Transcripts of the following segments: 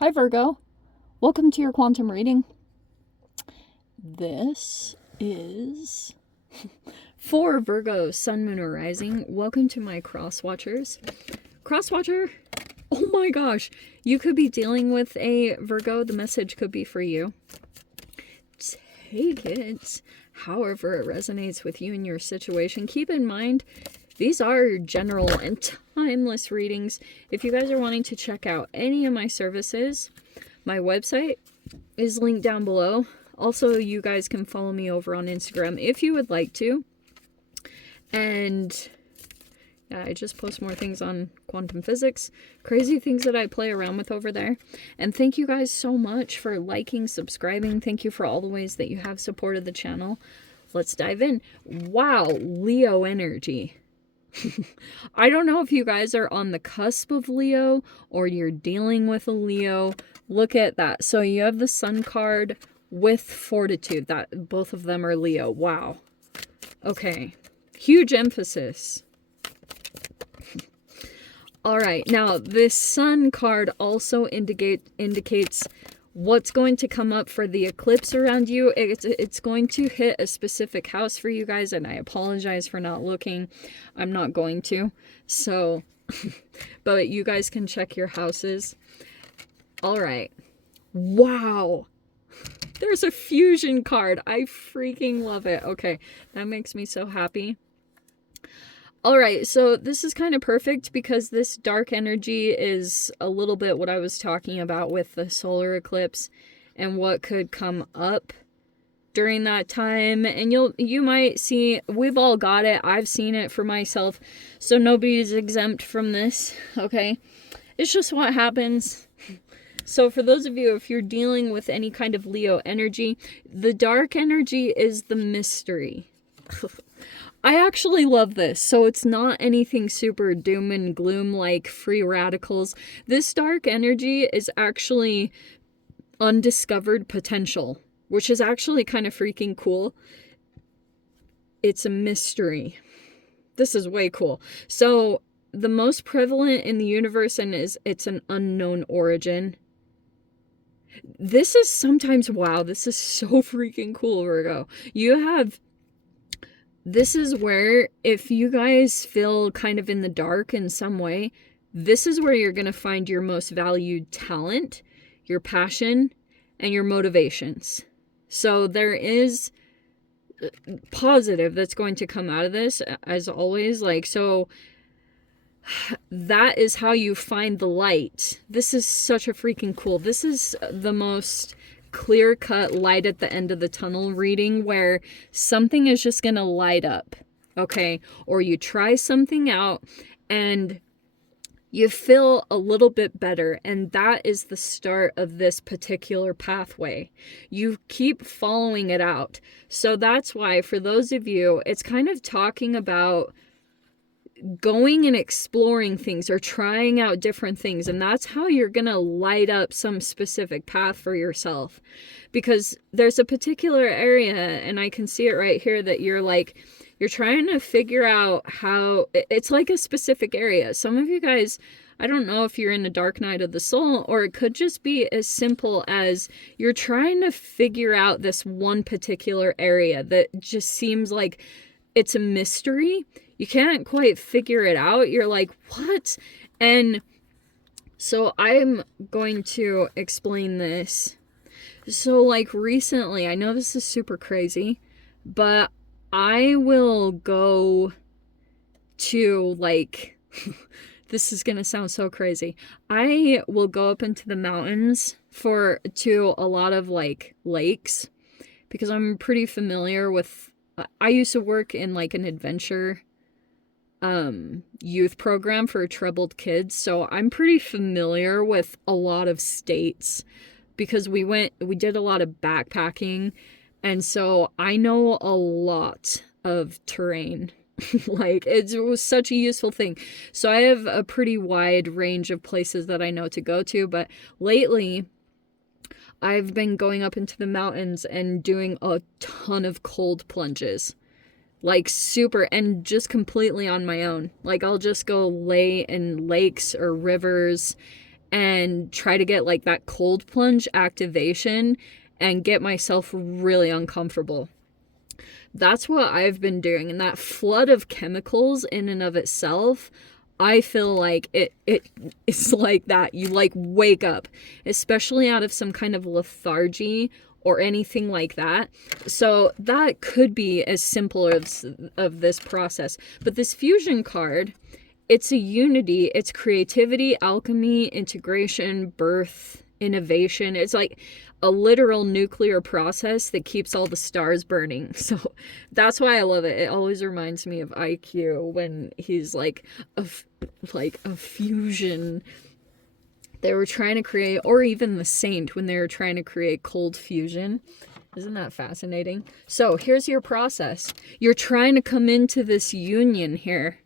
Hi Virgo, welcome to your quantum reading. This is for Virgo, Sun, Moon, or Rising. Welcome to my cross watchers. Cross watcher, oh my gosh, you could be dealing with a Virgo. The message could be for you. Take it however it resonates with you and your situation. Keep in mind, these are general and timeless readings. If you guys are wanting to check out any of my services, my website is linked down below. Also, you guys can follow me over on Instagram if you would like to. And yeah, I just post more things on quantum physics, crazy things that I play around with over there. And thank you guys so much for liking, subscribing. Thank you for all the ways that you have supported the channel. Let's dive in. Wow, Leo energy. I don't know if you guys are on the cusp of Leo or you're dealing with a Leo. Look at that. So you have the Sun card with fortitude. That both of them are Leo. Wow. Okay. Huge emphasis. All right. Now, this Sun card also indicates what's going to come up for the eclipse around you. It's going to hit a specific house for you guys, and I apologize for not looking. I'm not going to. So, but you guys can check your houses. All right. Wow. There's a fusion card. I freaking love it. Okay. That makes me so happy. All right, so this is kind of perfect because this dark energy is a little bit what I was talking about with the solar eclipse and what could come up during that time. And you might see, we've all got it. I've seen it for myself. So nobody's exempt from this, okay? It's just what happens. So for those of you, if you're dealing with any kind of Leo energy, the dark energy is the mystery. I actually love this. So it's not anything super doom and gloom like free radicals. This dark energy is actually undiscovered potential, which is actually kind of freaking cool. It's a mystery. This is way cool. So the most prevalent in the universe and it's an unknown origin. This is sometimes, wow, this is so freaking cool, Virgo. This is where, if you guys feel kind of in the dark in some way, this is where you're going to find your most valued talent, your passion, and your motivations. So there is positive that's going to come out of this, as always. So that is how you find the light. This is such a freaking cool. This is the most clear-cut light at the end of the tunnel reading where something is just gonna light up, okay? Or you try something out and you feel a little bit better, and that is the start of this particular pathway. You keep following it out. So that's why, for those of you, it's kind of talking about going and exploring things or trying out different things, and that's how you're gonna light up some specific path for yourself, because there's a particular area, and I can see it right here, that you're trying to figure out how it's like a specific area. Some of you guys, I don't know if you're in a dark night of the soul, or it could just be as simple as you're trying to figure out this one particular area that just seems like it's a mystery. You can't quite figure it out. You're like, what? And so I'm going to explain this. So like recently, I know this is super crazy, but I will go to like, this is going to sound so crazy. I will go up into the mountains to a lot of like lakes, because I'm pretty familiar with, I used to work in like an adventure youth program for troubled kids, so I'm pretty familiar with a lot of states because we did a lot of backpacking, and so I know a lot of terrain. Like it was such a useful thing. So I have a pretty wide range of places that I know to go to, but lately I've been going up into the mountains and doing a ton of cold plunges. Like super, and just completely on my own. Like I'll just go lay in lakes or rivers and try to get like that cold plunge activation and get myself really uncomfortable. That's what I've been doing. And that flood of chemicals in and of itself, I feel like it's like that. You like wake up, especially out of some kind of lethargy or anything like that. So that could be as simple as of this process. But this fusion card, it's a unity, it's creativity, alchemy, integration, birth, innovation. It's like a literal nuclear process that keeps all the stars burning. So that's why I love it. It always reminds me of IQ when he's like a fusion. They were trying to create, or even the Saint when they were trying to create cold fusion. Isn't that fascinating? So here's your process. You're trying to come into this union here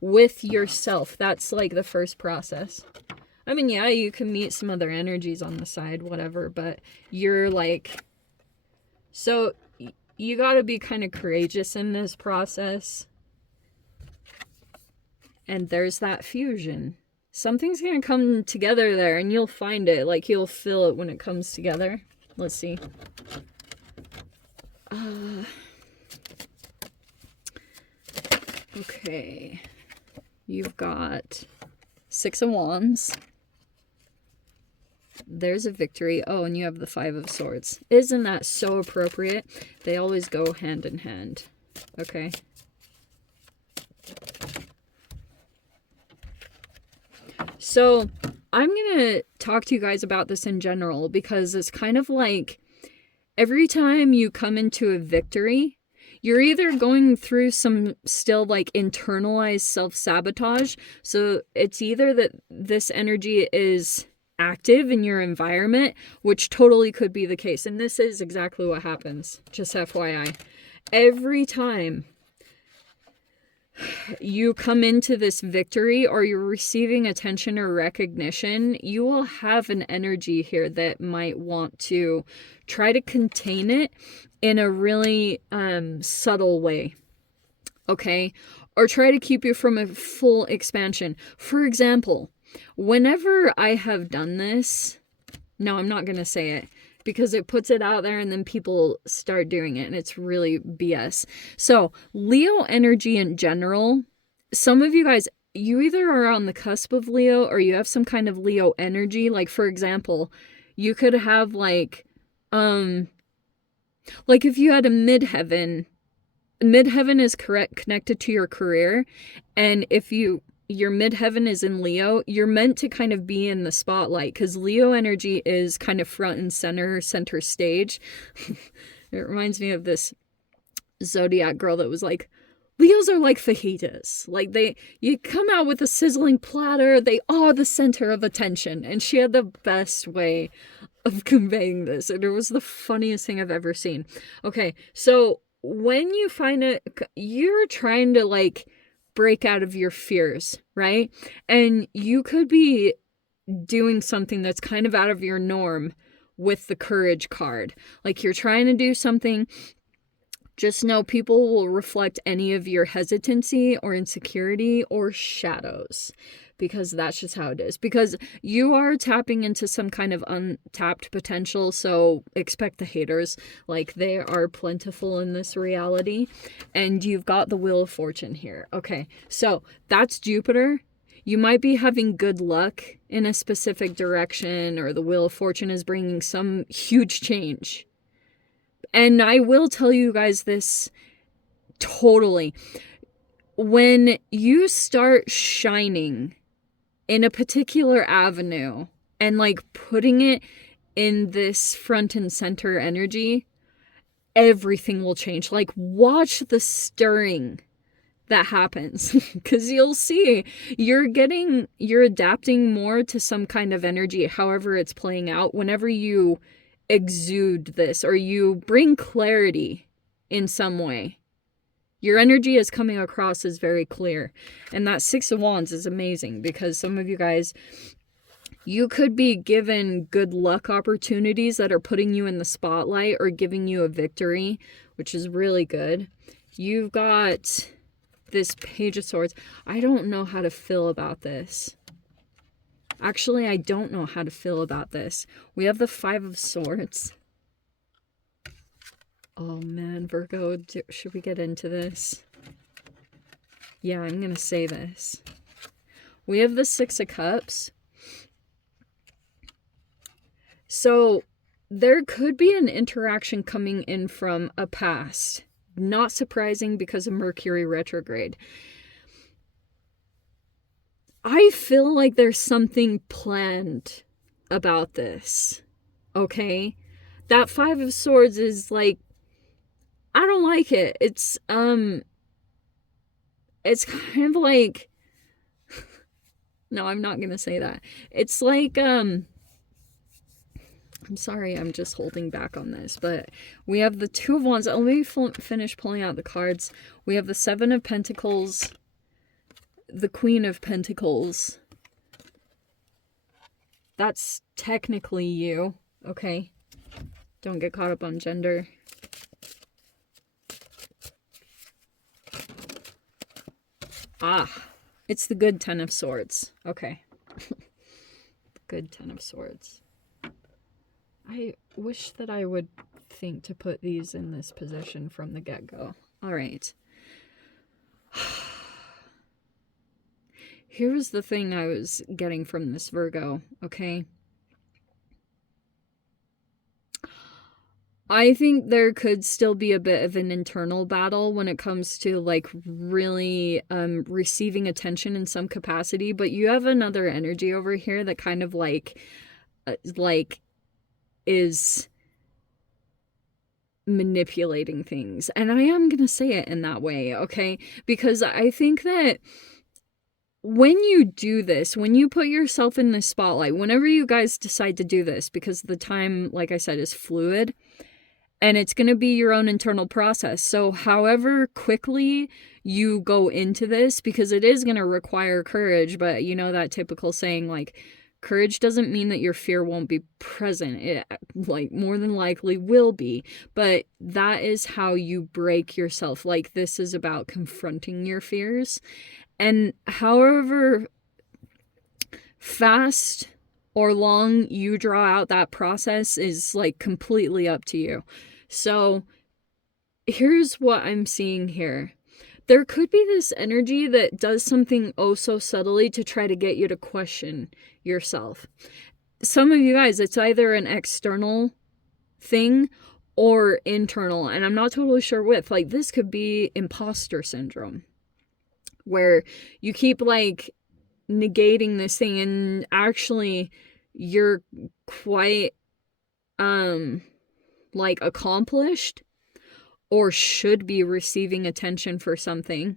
with yourself. That's like the first process. I mean, yeah, you can meet some other energies on the side, whatever, but you're like, so you got to be kind of courageous in this process. And there's that fusion. Something's going to come together there, and you'll find it. Like, you'll feel it when it comes together. Let's see. Okay. You've got 6 of Wands. There's a victory. Oh, and you have the 5 of Swords. Isn't that so appropriate? They always go hand in hand. Okay. So I'm going to talk to you guys about this in general because it's kind of like every time you come into a victory, you're either going through some still like internalized self-sabotage. So it's either that this energy is active in your environment, which totally could be the case. And this is exactly what happens. Just FYI. Every time you come into this victory or you're receiving attention or recognition, you will have an energy here that might want to try to contain it in a really subtle way. Okay? Or try to keep you from a full expansion. For example, whenever I have done this, no, I'm not going to say it because it puts it out there and then people start doing it and it's really BS. So Leo energy in general, some of you guys, you either are on the cusp of Leo or you have some kind of Leo energy. Like, for example, you could have like if you had a midheaven is connected to your career. And if your midheaven is in Leo, you're meant to kind of be in the spotlight because Leo energy is kind of front and center stage. It reminds me of this Zodiac girl that was like, Leos are like fajitas. Like you come out with a sizzling platter, they are the center of attention. And she had the best way of conveying this. And it was the funniest thing I've ever seen. Okay, so when you find it, you're trying to like break out of your fears, right? And you could be doing something that's kind of out of your norm with the courage card. Like you're trying to do something, just know people will reflect any of your hesitancy or insecurity or shadows because that's just how it is. Because you are tapping into some kind of untapped potential, so expect the haters. Like, they are plentiful in this reality. And you've got the Wheel of Fortune here. Okay, so that's Jupiter. You might be having good luck in a specific direction, or the Wheel of Fortune is bringing some huge change. And I will tell you guys this totally. When you start shining in a particular avenue and like putting it in this front and center energy, everything will change. Like, watch the stirring that happens because you'll see you're adapting more to some kind of energy, however it's playing out. Whenever you exude this or you bring clarity in some way, your energy is coming across as very clear. And that 6 of Wands is amazing because some of you guys, you could be given good luck opportunities that are putting you in the spotlight or giving you a victory, which is really good. You've got this Page of Swords. I don't know how to feel about this. Actually, I don't know how to feel about this. We have the Five of Swords. Oh man, Virgo, should we get into this? Yeah, I'm gonna say this. We have the Six of Cups. So there could be an interaction coming in from a past. Not surprising because of Mercury retrograde. I feel like there's something planned about this. Okay? That Five of Swords is like, I don't like it. It's kind of like, no, I'm not gonna say that. It's like, I'm sorry, I'm just holding back on this, but we have the Two of Wands. Let me finish pulling out the cards. We have the Seven of Pentacles, the Queen of Pentacles. That's technically you, okay? Don't get caught up on gender. It's the good Ten of Swords. Okay. Good Ten of Swords. I wish that I would think to put these in this position from the get-go. All right. Here's the thing I was getting from this Virgo, okay? I think there could still be a bit of an internal battle when it comes to like really receiving attention in some capacity, but you have another energy over here that kind of like is manipulating things. And I am going to say it in that way, okay? Because I think that when you do this, when you put yourself in the spotlight, whenever you guys decide to do this, because the time, like I said, is fluid, and it's going to be your own internal process. So however quickly you go into this, because it is going to require courage, but you know that typical saying, like, courage doesn't mean that your fear won't be present. It, like, more than likely will be. But that is how you break yourself. Like, this is about confronting your fears. And however fast or long you draw out that process is, like, completely up to you. So here's what I'm seeing here. There could be this energy that does something oh so subtly to try to get you to question yourself. Some of you guys, it's either an external thing or internal, and I'm not totally sure with. Like, this could be imposter syndrome, where you keep like negating this thing and actually you're quite like accomplished or should be receiving attention for something.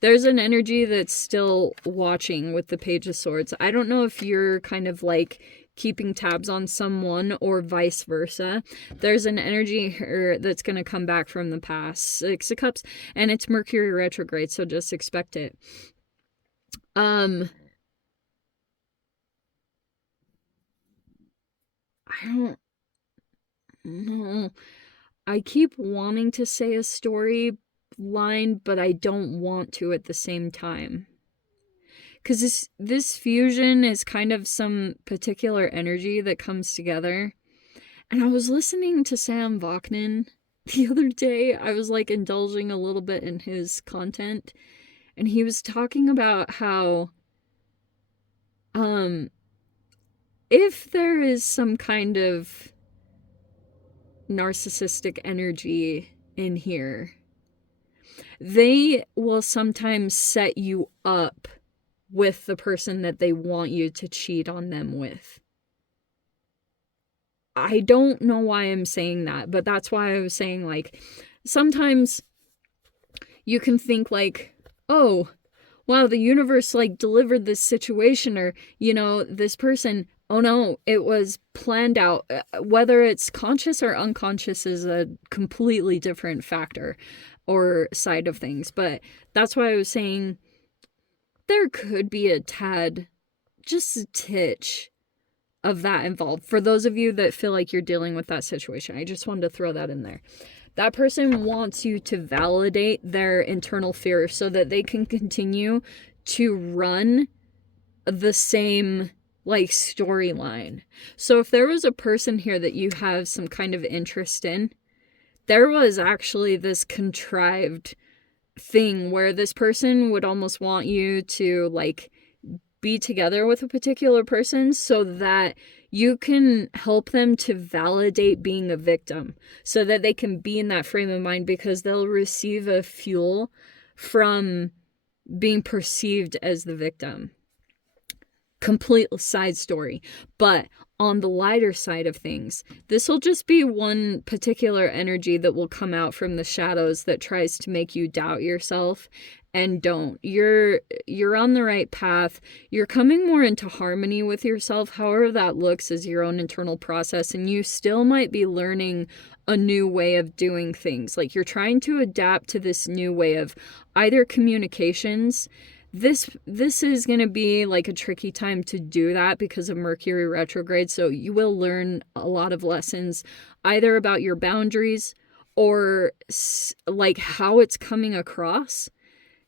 There's an energy that's still watching with the Page of Swords. I don't know if you're kind of like keeping tabs on someone or vice versa. There's an energy here that's going to come back from the past. Six of Cups, and it's Mercury retrograde, so just expect it. I don't know. I keep wanting to say a storyline, but I don't want to at the same time. Because this fusion is kind of some particular energy that comes together. And I was listening to Sam Vaknin the other day. I was like indulging a little bit in his content. And he was talking about how if there is some kind of narcissistic energy in here, they will sometimes set you up with the person that they want you to cheat on them with. I don't know why I'm saying that, but that's why I was saying, like, sometimes you can think like, oh, wow, the universe like delivered this situation, or, you know, this person, oh no, it was planned out. Whether it's conscious or unconscious is a completely different factor or side of things. But that's why I was saying there could be a tad, just a titch of that involved. For those of you that feel like you're dealing with that situation, I just wanted to throw that in there. That person wants you to validate their internal fear so that they can continue to run the same like storyline. So if there was a person here that you have some kind of interest in, there was actually this contrived thing where this person would almost want you to like be together with a particular person so that you can help them to validate being a victim, so that they can be in that frame of mind, because they'll receive a fuel from being perceived as the victim. Complete side story. But on the lighter side of things, this will just be one particular energy that will come out from the shadows that tries to make you doubt yourself, and don't. You're on the right path. You're coming more into harmony with yourself, however that looks as your own internal process, and you still might be learning a new way of doing things. Like you're trying to adapt to this new way of either communications. This is going to be like a tricky time to do that because of Mercury retrograde. So you will learn a lot of lessons either about your boundaries or like how it's coming across.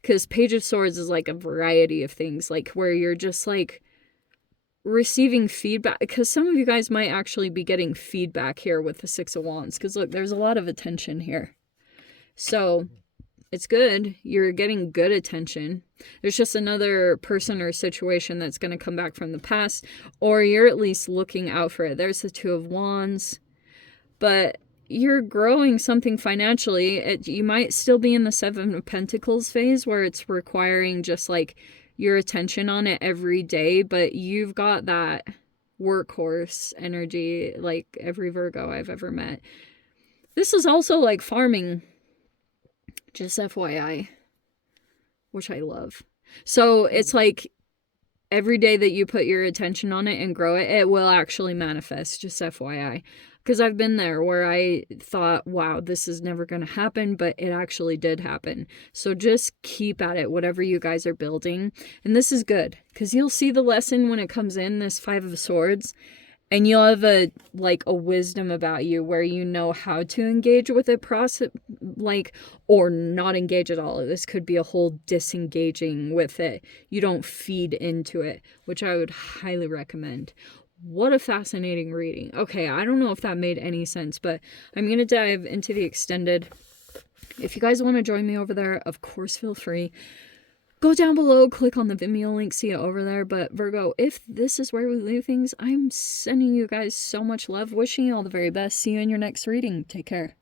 Because Page of Swords is like a variety of things, like where you're just like receiving feedback. Because some of you guys might actually be getting feedback here with the Six of Wands. Because look, there's a lot of attention here. So it's good. You're getting good attention. There's just another person or situation that's going to come back from the past, or you're at least looking out for it. There's the Two of Wands. But you're growing something financially. You might still be in the Seven of Pentacles phase where it's requiring just like your attention on it every day, but you've got that workhorse energy like every Virgo I've ever met. This is also like farming, just FYI, which I love. So it's like every day that you put your attention on it and grow it, it will actually manifest, just FYI. Because I've been there where I thought, wow, this is never going to happen, but it actually did happen. So just keep at it, whatever you guys are building. And this is good, because you'll see the lesson when it comes in, this Five of Swords, and you'll have a wisdom about you where you know how to engage with it, or not engage at all. This could be a whole disengaging with it. You don't feed into it, which I would highly recommend. What a fascinating reading. Okay, I don't know if that made any sense, but I'm going to dive into the extended. If you guys want to join me over there, of course, feel free. Go down below, click on the Vimeo link, see it over there. But Virgo, if this is where we leave things, I'm sending you guys so much love, wishing you all the very best. See you in your next reading. Take care.